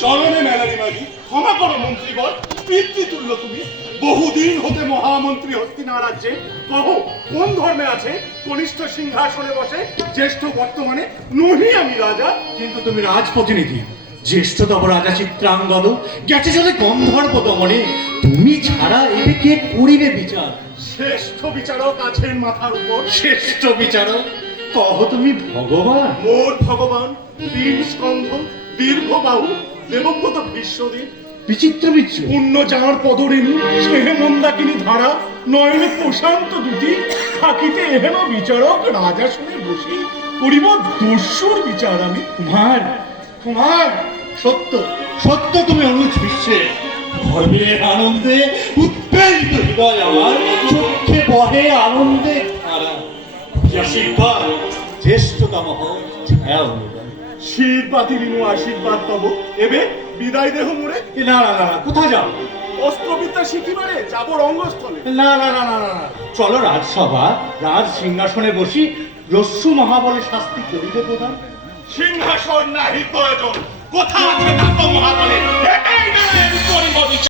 চরণে মেলারি মাগি, ক্ষমা করো মন্ত্রীবর, পিতৃতুল্য তুমি। বহুদিন হতে মহামন্ত্রী হস্তিনা রাজ্যে, কহো কোন ধর্মে আছে কনিষ্ঠ সিংহাসনে বসে জ্যেষ্ঠ বর্তমানে নহি আমি রাজা। কিন্তু তুমি রাজপ্রতিনিধি, জ্যেষ্ঠতম রাজা চিত্রাঙ্গদ গেছে চলে গন্ধর্ব দমনে। তুমি ছাড়া এতে কে করিবে বিচার? শ্রেষ্ঠ বিচারক আছেন মাথার উপর। শ্রেষ্ঠ বিচারক কহ তুমি ভগবান? মোর ভগবান তিন স্কন্ধ, দীর্ঘ বাহু, দেবব্রত ভীষ্মদেব, বিচিত্র বিচ্ছু পূর্ণ যাঁর পদরেণু, স্নেহে মন্দাকিনী ধারা, নয়নে প্রশান্ত দুটি, থাকিতে এহেন বিচারক রাজা শুনে বসি করিব দস্যুর বিচার আমি। কুমার কুমার, সত্য সত্য তুমি অনুজ বিশ্বে। ধর্মের আনন্দে উৎপেজিত হৃদয় আমার, চোখে বহে আনন্দে ধারা। আশীর্বাদ জ্যেষ্ঠতম ছায়া অনুদান। শির পাতিরিনু আশীর্বাদ পাবো, এবে বিদায় দেহ মোরে। না না না, কোথায় যাও? অস্ত্রবিদ্যা শিখিবারে যাব রঙ্গস্থলে। না না না না না, চলো রাজসভা, রাজ সিংহাসনে বসি, রস্যু মহাবলে শাস্তি করিবে প্রদান। সিংহাসন নাহি প্রয়োজন, কোথা আছে নাতো মহাবলে, এটাই না